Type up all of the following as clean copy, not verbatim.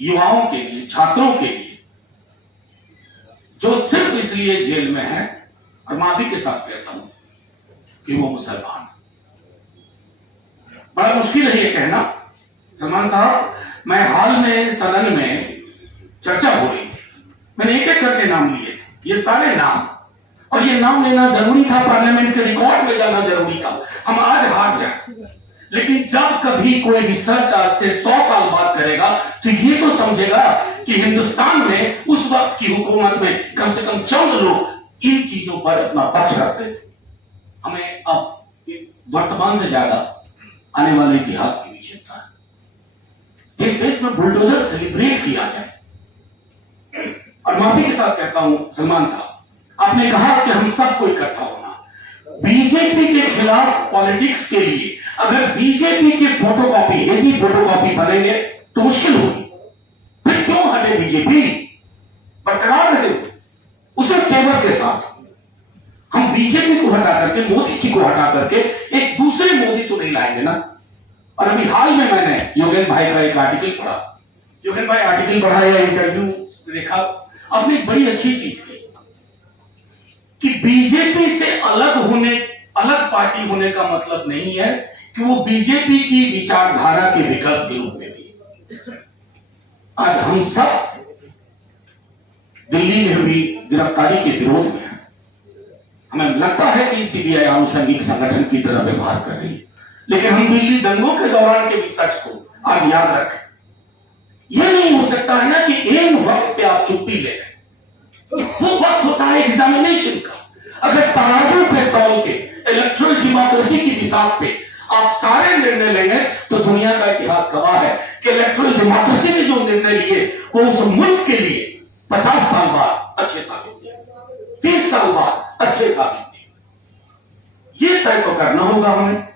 युवाओं के लिए, छात्रों के लिए, जो सिर्फ इसलिए जेल में है, और माफी के साथ कहता हूं कि वो मुसलमान। बड़ा मुश्किल है ये कहना सलमान साहब। मैं हाल में सदन में चर्चा हो रही, मैंने एक एक करके नाम लिए, ये सारे नाम, और ये नाम लेना जरूरी था, पार्लियामेंट के रिकॉर्ड में जाना जरूरी था। हम आज हार जाए, लेकिन जब कभी कोई रिसर्च आज से 100 साल बाद करेगा तो ये तो समझेगा कि हिंदुस्तान में उस वक्त की हुकूमत में कम से कम चंद लोग इन चीजों पर अपना पक्ष रखते थे। हमें अब वर्तमान से ज्यादा आने वाले इतिहास की भी चिंता है। इस देश में बुलडोजर सेलिब्रेट किया जाए। और माफी के साथ कहता हूं सलमान साहब, आपने कहा कि हम सबको इकट्ठा होना, बीजेपी के खिलाफ पॉलिटिक्स के लिए अगर बीजेपी की फोटोकॉपी, हेजी फोटोकॉपी बनेंगे तो मुश्किल होगी। फिर क्यों हटे बीजेपी, बरकरार रहे उसे तेवर के साथ। हम बीजेपी को हटा करके, मोदी जी को हटा करके एक दूसरे मोदी तो नहीं लाएंगे ना। और अभी हाल में मैंने योगेन भाई का एक आर्टिकल पढ़ा, योगेन भाई आर्टिकल पढ़ा या इंटरव्यू देखा, अपनी एक बड़ी अच्छी चीज की कि बीजेपी से अलग होने, अलग पार्टी होने का मतलब नहीं है कि वो बीजेपी की विचारधारा के विकल्प के रूप में भी। आज हम सब दिल्ली में हुई गिरफ्तारी के विरोध में हैं। हमें लगता है कि सीबीआई आनुषंगिक संगठन की तरह व्यवहार कर रही है, लेकिन हम दिल्ली दंगों के दौरान के भी सच को आज याद रखें। यह नहीं हो सकता है ना कि एक वक्त पे आप चुप्पी ले रहे, वो वक्त होता है एग्जामिनेशन का। अगर तराजू पे तौल के इलेक्ट्रल डेमोक्रेसी की बिसात पे आप सारे निर्णय लेंगे तो दुनिया का इतिहास गवाह है कि इलेक्ट्रल डेमोक्रेसी ने जो निर्णय लिए वो उस मुल्क के लिए 50 साल बाद अच्छे साबित हुए, 30 साल बाद अच्छे साबित हुए। ये तय तो करना होगा हमें।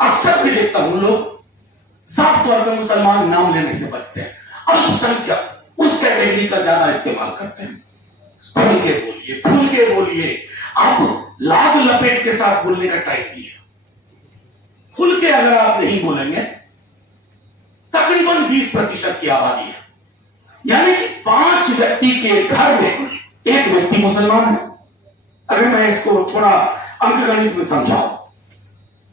अक्सर भी देखता हूं लोग साफ तौर पर मुसलमान नाम लेने से बचते हैं, अल्पसंख्यक उस कैटेगरी का ज्यादा इस्तेमाल करते हैं। खुल के बोलिए, खुल के बोलिए। आप लाभ लपेट के साथ बोलने का टाइम नहीं है। खुल के अगर आप नहीं बोलेंगे, तकरीबन 20% की आबादी है, यानी कि 5 व्यक्ति के घर में 1 व्यक्ति मुसलमान है। अगर मैं इसको थोड़ा अंकगणित में समझाऊं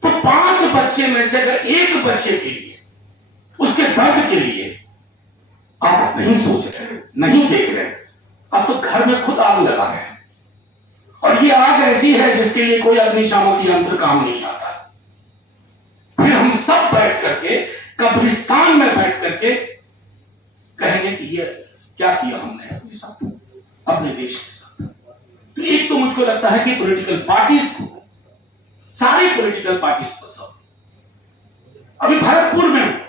तो 5 बच्चे में से अगर 1 बच्चे के लिए, उसके दर्द के लिए आप नहीं सोच रहे, नहीं देख रहे, आप तो घर में खुद आग लगा रहे हैं। और ये आग ऐसी है जिसके लिए कोई अग्निशामक यंत्र काम नहीं आता। फिर हम सब बैठ करके, कब्रिस्तान में बैठ करके कहेंगे कि ये क्या किया हमने अपने साथ, अपने देश के साथ। तो एक तो मुझको लगता है कि पॉलिटिकल पार्टीज को, सारी पॉलिटिकल पार्टीज को सब, अभी भरतपुर में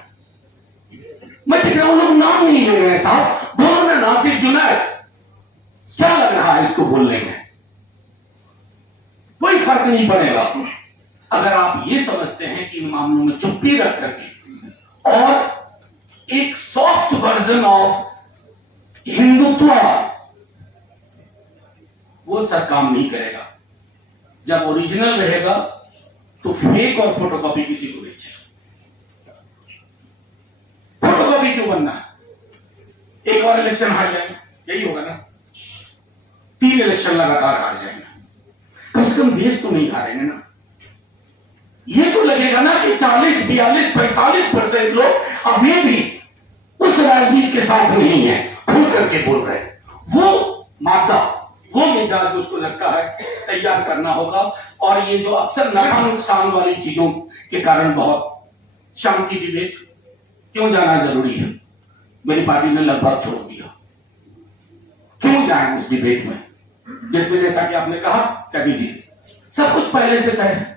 मैं देख रहा हूं लोग नाम नहीं ले रहे हैं साहब, बोलो ना नासिर जुनैद, क्या लग रहा है इसको बोलने में? कोई फर्क नहीं पड़ेगा अगर आप ये समझते हैं कि इन मामलों में चुप्पी रख करके और एक सॉफ्ट वर्जन ऑफ हिंदुत्व, वो सर काम नहीं करेगा। जब ओरिजिनल रहेगा तो फेक और फोटोकॉपी किसी को बेचे। फोटोकॉपी क्यों बनना है? एक और इलेक्शन हार जाएंगे, यही होगा ना। 3 इलेक्शन लगातार हार जाएंगे, कम से कम देश तो नहीं हारेंगे ना। ये तो लगेगा ना कि 40, 42, 45% लोग अभी भी उस राजनीति के साथ नहीं है, खुल करके बोल रहे हैं। वो मादा, वो मिजाज मुझको लगता है तैयार करना होगा। और ये जो अक्सर नफा नुकसान वाली चीजों के कारण बहुत शाम की डिबेट क्यों जाना जरूरी है, मेरी पार्टी ने लगभग छोड़ दिया। क्यों जाए उस डिबेट में जिसमें, जैसा कि आपने कहा कभी जी, सब कुछ पहले से तय है।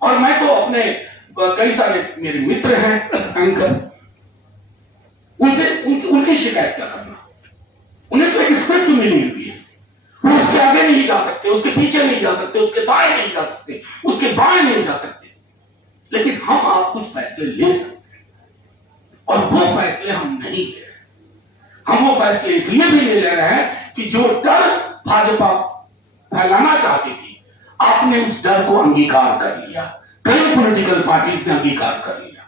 और मैं तो अपने कई सारे मेरे मित्र हैं एंकर, उनसे उनकी शिकायत क्या करना। उन्हें तो एक स्क्रिप्ट मिली हुई है, वो उसके आगे नहीं जा सकते, उसके पीछे नहीं जा सकते, उसके दाएं नहीं जा सकते, उसके बाएं नहीं जा सकते। लेकिन हम आप कुछ फैसले ले सकते हैं, और वो फैसले हम नहीं ले रहे। हम वो फैसले इसलिए भी नहीं ले रहे हैं कि जो डर भाजपा फैलाना चाहती थी, आपने उस डर को अंगीकार कर लिया। कई पॉलिटिकल पार्टीज ने अंगीकार कर लिया,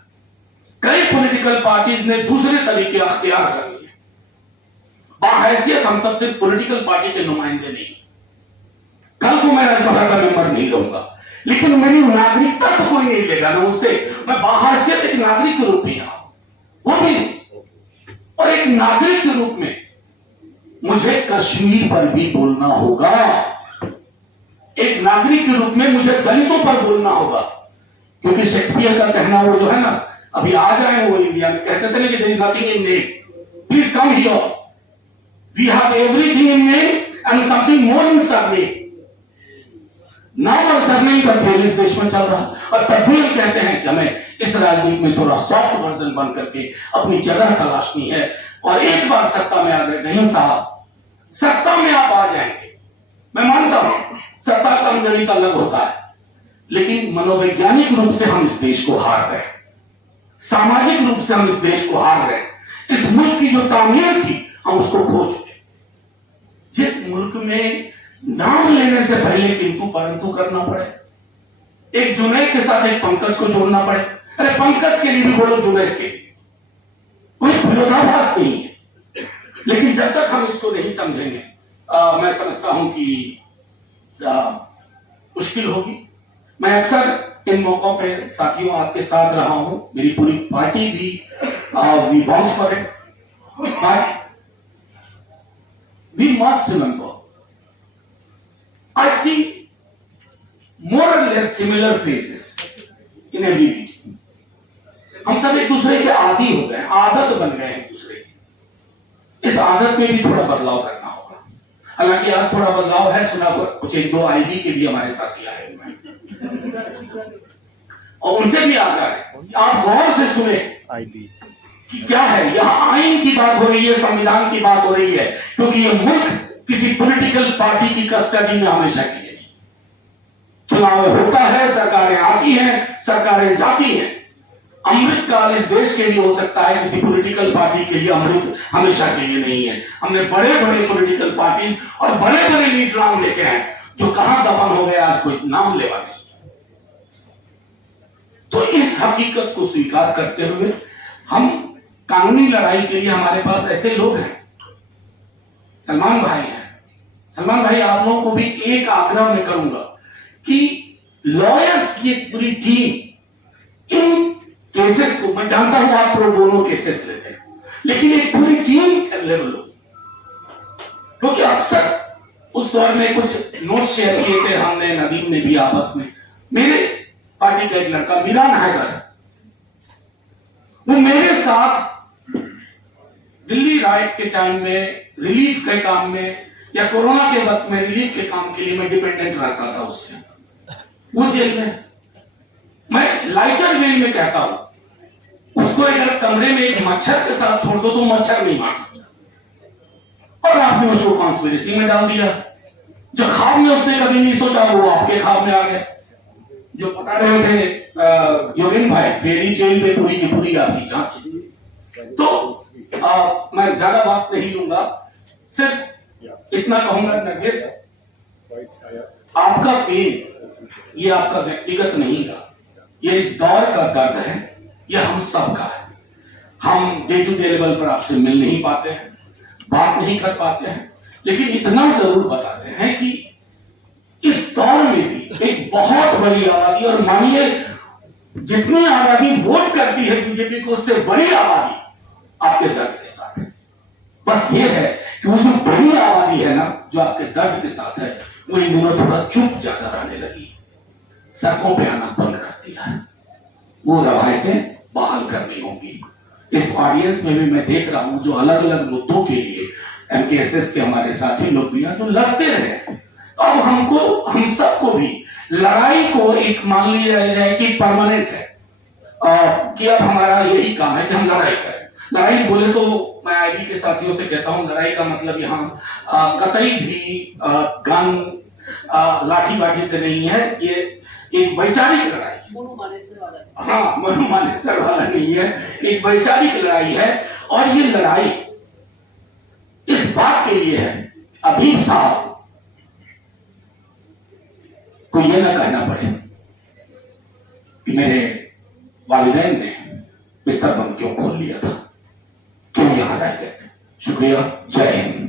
कई पॉलिटिकल पार्टीज ने दूसरे तरीके अख्तियार कर लिए। बाहैसियत हम सब सिर्फ पॉलिटिकल पार्टी के नुमाइंदे नहीं, कल को मैं राज्यसभा का मेंबर नहीं रहूंगा, लेकिन मेरी नागरिकता तो कोई नहीं लेगा ना उससे। मैं बाहैसियत एक नागरिक के रूप में यहां वो भी, और एक नागरिक के रूप में मुझे कश्मीर पर भी बोलना होगा। एक नागरिक के रूप में मुझे दलितों पर बोलना होगा, क्योंकि शेक्सपियर का कहना वो जो है ना, अभी आ जाए वो इंडिया में कहते थे ना कि there is nothing in name, please come here, we have everything in name and something more in surname. नाम और सरनेम का खेल इस देश में चल रहा, और तब भी हम कहते हैं कि हमें इस राजनीति में थोड़ा सॉफ्ट वर्जन बन करके अपनी जगह तलाशनी है। और एक बार सत्ता में आ गए, नहीं साहब, सत्ता में आप आ जाएंगे, मैं मानता हूं सत्ता का गणित अलग होता है, लेकिन मनोवैज्ञानिक रूप से हम इस देश को हार रहे हैं, सामाजिक रूप से हम इस देश को हार रहे हैं। इस मुल्क की जो तामीर थी हम उसको खो चुके। जिस मुल्क में नाम लेने से पहले किंतु परंतु करना पड़े, एक जुनैद के साथ एक पंकज को जोड़ना पड़े, अरे पंकज के लिए भी बोलो जुनैद के, कोई विरोधाभास नहीं है। लेकिन जब तक हम इसको नहीं समझेंगे मैं समझता हूं कि मुश्किल होगी। मैं अक्सर इन मौकों पे साथियों आपके साथ रहा हूं, मेरी पूरी पार्टी भी we want for it, but we must remember I see more or less similar faces in every meeting. हम सब एक दूसरे के आदी हो गए, आदत बन गए एक दूसरे की। इस आदत में भी थोड़ा बदलाव करना होगा। हालांकि आज थोड़ा बदलाव है, सुना कुछ एक दो आईबी के भी हमारे साथी आए हुए हैं, और उनसे भी आ रहा है कि आप गौर से सुने कि क्या है, यहां आइन की बात हो रही है, संविधान की बात हो रही है, क्योंकि ये मुल्क किसी पॉलिटिकल पार्टी की कस्टडी में हमेशा के लिए नहीं। चुनाव होता है, सरकारें आती हैं, सरकारें जाती हैं। अमृत काल इस देश के लिए हो सकता है, किसी पॉलिटिकल पार्टी के लिए अमृत हमेशा के लिए नहीं है। हमने बड़े बड़े पॉलिटिकल पार्टीज और बड़े बड़े लीडर नाम देखे हैं जो कहां दफन हो गए, आज कोई नाम लेवा नहीं। तो इस हकीकत को स्वीकार करते हुए हम कानूनी लड़ाई के लिए, हमारे पास ऐसे लोग हैं, सलमान भाई हैं। सलमान भाई, आप लोगों को भी एक आग्रह मैं करूंगा कि लॉयर्स की एक पूरी टीम इन केसेस को, मैं जानता हूं आप प्रो बोनो केसेस लेते हैं, लेकिन एक पूरी टीम लेवल लो, क्योंकि अक्सर उस दौर में कुछ नोट शेयर किए थे हमने, नदीम ने भी आपस में। मेरे पार्टी का एक लड़का मीरान हैदर, वो मेरे साथ दिल्ली राइट के टाइम में, रिलीफ के काम में, या कोरोना के वक्त में रिलीफ के काम के लिए मैं डिपेंडेंट रहता था उससे। वो जेल में, मैं लाइटर वेल में कहता हूं, उसको अगर कमरे में एक मच्छर के साथ छोड़ दो तो मच्छर नहीं मार सकता, और आपने उसको कॉन्स्पिरेसी में डाल दिया। जो ख्वाब में उसने कभी नहीं सोचा वो आपके ख्वाब में आ गया। जो बता रहे थे योगेन भाई, फेरी टेल में पूरी की पूरी आपकी जांच। तो मैं ज्यादा बात नहीं लूंगा, सिर्फ इतना कहूंगा नरगिस, आपका पेन ये आपका व्यक्तिगत नहीं है, ये इस दौर का दर्द है, ये हम सब का है। हम डे टू डे लेवल पर आपसे मिल नहीं पाते हैं, बात नहीं कर पाते हैं, लेकिन इतना जरूर बताते हैं कि इस दौर में भी एक बहुत बड़ी आबादी, और मानिए जितनी आबादी वोट करती है बीजेपी को, उससे बड़ी आबादी आपके दर्द के साथ है। बस ये है कि वो जो बड़ी आबादी है ना, जो आपके दर्द के साथ है, वो इन दिनों थोड़ा चुप ज्यादा रहने लगी, सड़कों पे आना बंद कर दिया है। वो रवायतें बहाल करनी होंगी। इस ऑडियंस में भी मैं देख रहा हूं जो अलग अलग मुद्दों के लिए एमकेएसएस के हमारे साथी लोग भी हैं जो लड़ते रहे। तो अब हमको, हम सबको भी लड़ाई को एक मान लिया जाए कि परमानेंट है, कि अब हमारा यही काम है कि हम लड़ाई करें। लड़ाई बोले तो मैं आईबी के साथियों से कहता हूं, लड़ाई का मतलब यहाँ कतई भी गन लाठी बाठी से नहीं है, ये एक वैचारिक लड़ाई, हाँ मनु मानेसर वाला नहीं है, एक वैचारिक लड़ाई है। और ये लड़ाई इस बात के लिए है, अभी साहब को ये ना कहना पड़े कि मेरे वालिदैन ने बिस्तर बंद क्यों राय देते हैं। शुक्रिया, जय हिंद।